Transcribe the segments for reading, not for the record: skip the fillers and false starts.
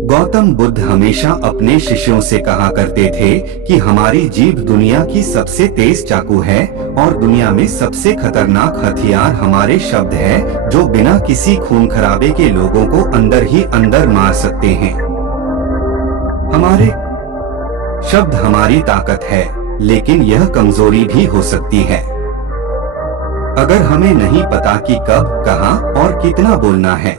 गौतम बुद्ध हमेशा अपने शिष्यों से कहा करते थे कि हमारी जीभ दुनिया की सबसे तेज चाकू है और दुनिया में सबसे खतरनाक हथियार हमारे शब्द है, जो बिना किसी खून खराबे के लोगों को अंदर ही अंदर मार सकते हैं। हमारे शब्द हमारी ताकत है, लेकिन यह कमजोरी भी हो सकती है। अगर हमें नहीं पता कि कब, कहां और कितना बोलना है।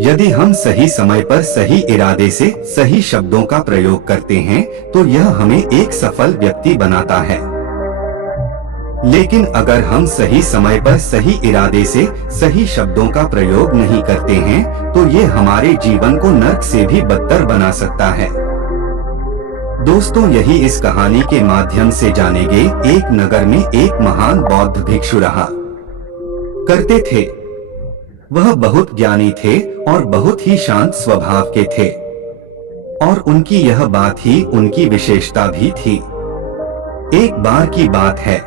यदि हम सही समय पर सही इरादे से सही शब्दों का प्रयोग करते हैं, तो यह हमें एक सफल व्यक्ति बनाता है। लेकिन अगर हम सही समय पर सही इरादे से सही शब्दों का प्रयोग नहीं करते हैं, तो ये हमारे जीवन को नर्क से भी बदतर बना सकता है। दोस्तों, यही इस कहानी के माध्यम से जानेंगे। एक नगर में एक महान बौद्ध भिक्षु रहा करते थे। वह बहुत ज्ञानी थे और बहुत ही शांत स्वभाव के थे, और उनकी यह बात ही उनकी विशेषता भी थी। एक बार की बात है,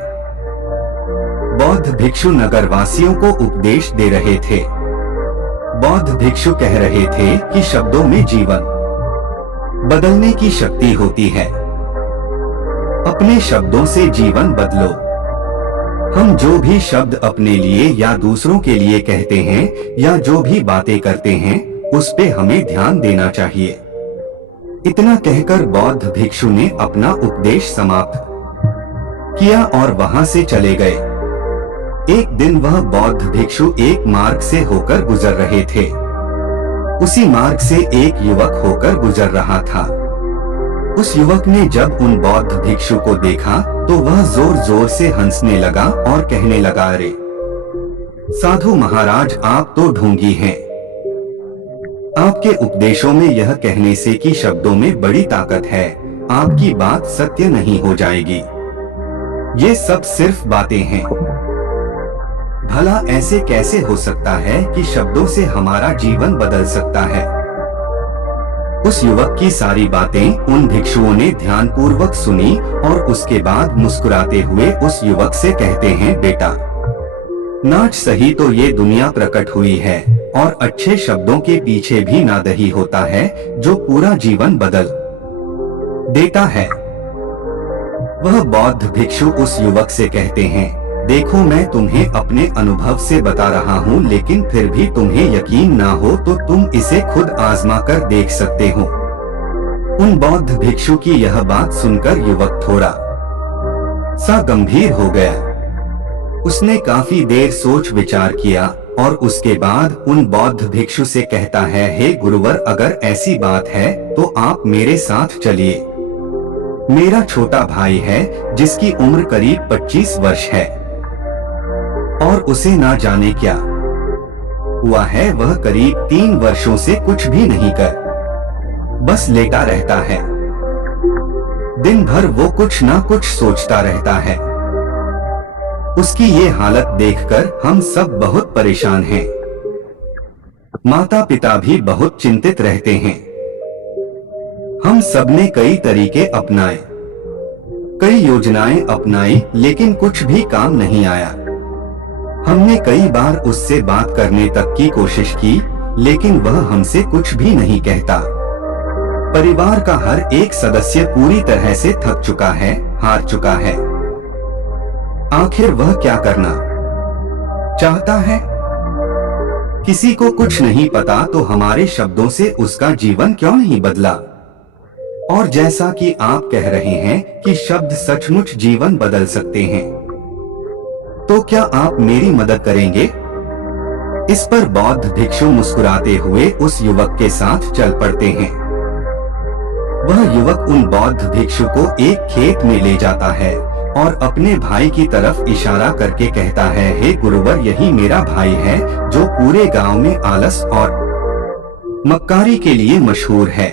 बौद्ध भिक्षु नगरवासियों को उपदेश दे रहे थे। बौद्ध भिक्षु कह रहे थे कि शब्दों में जीवन बदलने की शक्ति होती है। अपने शब्दों से जीवन बदलो। हम जो भी शब्द अपने लिए या दूसरों के लिए कहते हैं या जो भी बातें करते हैं, उस पे हमें ध्यान देना चाहिए। इतना कहकर बौद्ध भिक्षु ने अपना उपदेश समाप्त किया और वहां से चले गए। एक दिन वह बौद्ध भिक्षु एक मार्ग से होकर गुजर रहे थे। उसी मार्ग से एक युवक होकर गुजर रहा था। उस युवक ने जब उन बौद्ध भिक्षु को देखा, तो वह जोर जोर से हंसने लगा और कहने लगा, अरे साधु महाराज, आप तो ढोंगी हैं। आपके उपदेशों में यह कहने से कि शब्दों में बड़ी ताकत है, आपकी बात सत्य नहीं हो जाएगी। ये सब सिर्फ बातें हैं। भला ऐसे कैसे हो सकता है कि शब्दों से हमारा जीवन बदल सकता है? उस युवक की सारी बातें उन भिक्षुओं ने ध्यानपूर्वक सुनी और उसके बाद मुस्कुराते हुए उस युवक से कहते हैं, बेटा, नाच सही तो ये दुनिया प्रकट हुई है, और अच्छे शब्दों के पीछे भी नादही होता है जो पूरा जीवन बदल देता है। वह बौद्ध भिक्षु उस युवक से कहते हैं, देखो, मैं तुम्हें अपने अनुभव से बता रहा हूँ, लेकिन फिर भी तुम्हें यकीन ना हो तो तुम इसे खुद आजमा कर देख सकते हो। उन बौद्ध भिक्षु की यह बात सुनकर युवक थोड़ा सा गंभीर हो गया। उसने काफी देर सोच विचार किया और उसके बाद उन बौद्ध भिक्षु से कहता है, हे गुरुवर, अगर ऐसी बात है तो आप मेरे साथ चलिए। मेरा छोटा भाई है जिसकी उम्र करीब 25 वर्ष है और उसे ना जाने क्या हुआ है। वह करीब 3 वर्षों से कुछ भी नहीं कर बस लेटा रहता है। दिन भर वो कुछ ना कुछ सोचता रहता है। उसकी ये हालत देखकर हम सब बहुत परेशान हैं। माता पिता भी बहुत चिंतित रहते हैं। हम सब ने कई तरीके अपनाए, कई योजनाएं अपनाई, लेकिन कुछ भी काम नहीं आया। हमने कई बार उससे बात करने तक की कोशिश की, लेकिन वह हमसे कुछ भी नहीं कहता। परिवार का हर एक सदस्य पूरी तरह से थक चुका है, हार चुका है। आखिर वह क्या करना चाहता है? किसी को कुछ नहीं पता तो हमारे शब्दों से उसका जीवन क्यों नहीं बदला? और जैसा कि आप कह रहे हैं कि शब्द सचमुच जीवन बदल सकते हैं, तो क्या आप मेरी मदद करेंगे? इस पर बौद्ध भिक्षु मुस्कुराते हुए उस युवक के साथ चल पड़ते हैं। वह युवक उन बौद्ध भिक्षु को एक खेत में ले जाता है और अपने भाई की तरफ इशारा करके कहता है, हे गुरुवर, यही मेरा भाई है जो पूरे गांव में आलस और मक्कारी के लिए मशहूर है।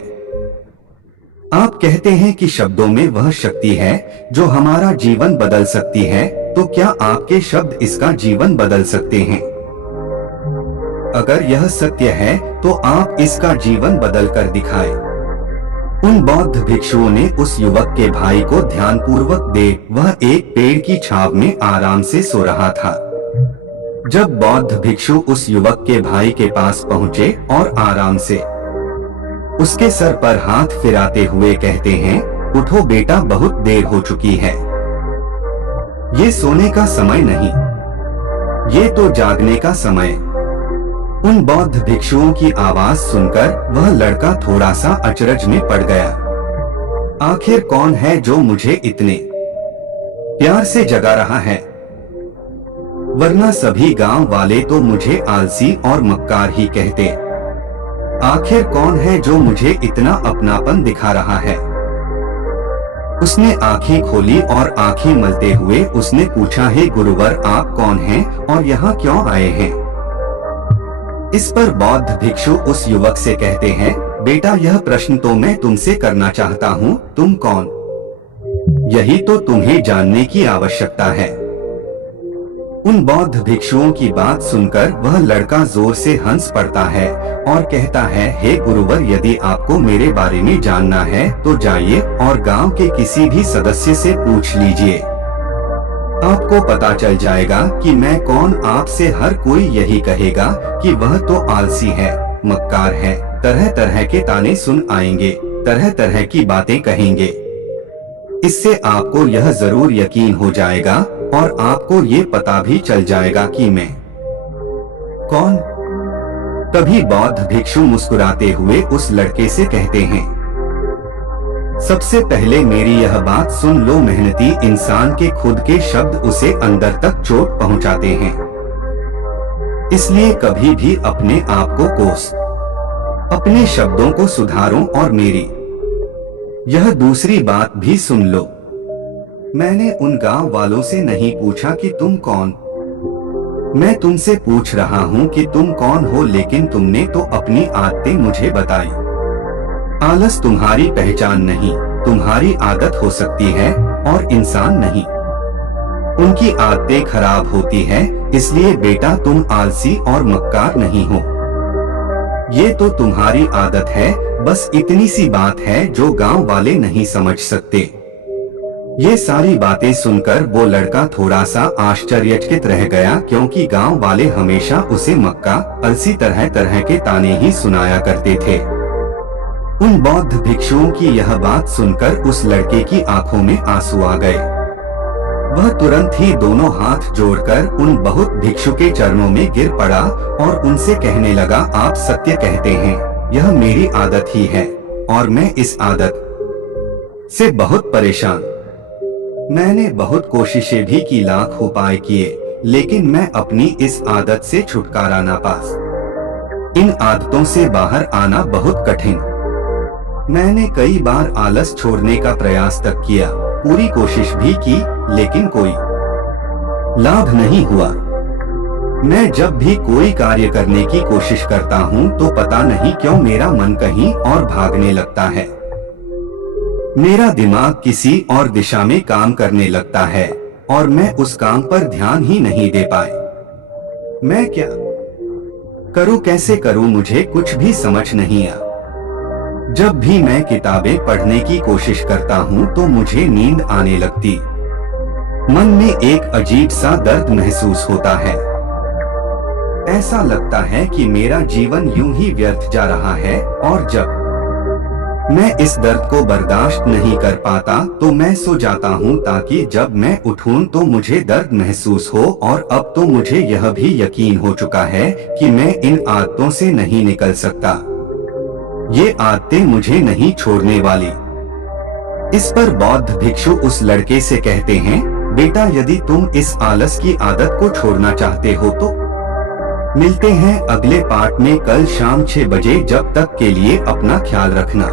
आप कहते हैं कि शब्दों में वह शक्ति है जो हमारा जीवन बदल सकती है, तो क्या आपके शब्द इसका जीवन बदल सकते हैं? अगर यह सत्य है तो आप इसका जीवन बदल कर दिखाएं। उन बौद्ध भिक्षुओं ने उस युवक के भाई को ध्यानपूर्वक देख, वह एक पेड़ की छाव में आराम से सो रहा था। जब बौद्ध भिक्षु उस युवक के भाई के पास पहुँचे और आराम से उसके सर पर हाथ फिराते हुए कहते हैं, उठो बेटा, बहुत देर हो चुकी है। ये सोने का समय नहीं, ये तो जागने का समय। उन बौद्ध भिक्षुओं की आवाज सुनकर वह लड़का थोड़ा सा अचरज में पड़ गया। आखिर कौन है जो मुझे इतने प्यार से जगा रहा है? वरना सभी गांव वाले तो मुझे आलसी और मक्कार ही कहते। आखिर कौन है जो मुझे इतना अपनापन दिखा रहा है? उसने आंखें खोली और आंखें मलते हुए उसने पूछा, हे गुरुवर, आप कौन हैं और यहाँ क्यों आए हैं? इस पर बौद्ध भिक्षु उस युवक से कहते हैं, बेटा, यह प्रश्न तो मैं तुमसे करना चाहता हूँ, तुम कौन? यही तो तुम्हें जानने की आवश्यकता है। उन बौद्ध भिक्षुओं की बात सुनकर वह लड़का जोर से हंस पड़ता है और कहता है, हे गुरुवर, यदि आपको मेरे बारे में जानना है तो जाइए और गांव के किसी भी सदस्य से पूछ लीजिए। आपको पता चल जाएगा कि मैं कौन। आपसे हर कोई यही कहेगा कि वह तो आलसी है, मक्कार है, तरह तरह के ताने सुन आएंगे, तरह तरह की बातें कहेंगे। इससे आपको यह जरूर यकीन हो जाएगा और आपको ये पता भी चल जाएगा कि मैं कौन। तभी बौद्ध भिक्षु मुस्कुराते हुए उस लड़के से कहते हैं, सबसे पहले मेरी यह बात सुन लो, मेहनती इंसान के खुद के शब्द उसे अंदर तक चोट पहुंचाते हैं। इसलिए कभी भी अपने आप को कोस, अपने शब्दों को सुधारो। और मेरी यह दूसरी बात भी सुन लो, मैंने उन गांव वालों से नहीं पूछा कि तुम कौन, मैं तुमसे पूछ रहा हूँ कि तुम कौन हो, लेकिन तुमने तो अपनी आदतें मुझे बताई। आलस तुम्हारी पहचान नहीं, तुम्हारी आदत हो सकती है और इंसान नहीं। उनकी आदतें खराब होती है, इसलिए बेटा तुम आलसी और मक्कार नहीं हो। ये तो तुम्हारी आदत है, बस इतनी सी बात है जो गांव वाले नहीं समझ सकते। ये सारी बातें सुनकर वो लड़का थोड़ा सा आश्चर्यचकित रह गया, क्योंकि गांव वाले हमेशा उसे मक्का, आलसी तरह तरह के ताने ही सुनाया करते थे। उन बौद्ध भिक्षुओं की यह बात सुनकर उस लड़के की आंखों में आंसू आ गए। वह तुरंत ही दोनों हाथ जोड़कर उन बहुत भिक्षु के चरणों में गिर पड़ा और उनसे कहने लगा, आप सत्य कहते हैं, यह मेरी आदत ही है और मैं इस आदत से बहुत परेशान। मैंने बहुत कोशिशें भी की, लाख उपाय किए, लेकिन मैं अपनी इस आदत से छुटकारा ना पा। इन आदतों से बाहर आना बहुत कठिन। मैंने कई बार आलस छोड़ने का प्रयास तक किया, पूरी कोशिश भी की, लेकिन कोई लाभ नहीं हुआ। मैं जब भी कोई कार्य करने की कोशिश करता हूँ तो पता नहीं क्यों मेरा मन कहीं और भागने लगता है। मेरा दिमाग किसी और दिशा में काम करने लगता है और मैं उस काम पर ध्यान ही नहीं दे पाए। मैं क्या करूँ, कैसे करूँ, मुझे कुछ भी समझ नहीं आ। जब भी मैं किताबें पढ़ने की कोशिश करता हूँ तो मुझे नींद आने लगती। मन में एक अजीब सा दर्द महसूस होता है। ऐसा लगता है कि मेरा जीवन यूं ही व्यर्थ जा रहा है और जब मैं इस दर्द को बर्दाश्त नहीं कर पाता तो मैं सो जाता हूँ, ताकि जब मैं उठूं तो मुझे दर्द महसूस हो। और अब तो मुझे यह भी यकीन हो चुका है कि मैं इन आदतों से नहीं निकल सकता। ये आदतें मुझे नहीं छोड़ने वाली। इस पर बौद्ध भिक्षु उस लड़के से कहते हैं, बेटा, यदि तुम इस आलस की आदत को छोड़ना चाहते हो तो मिलते हैं अगले पार्ट में कल शाम 6 बजे। जब तक के लिए अपना ख्याल रखना।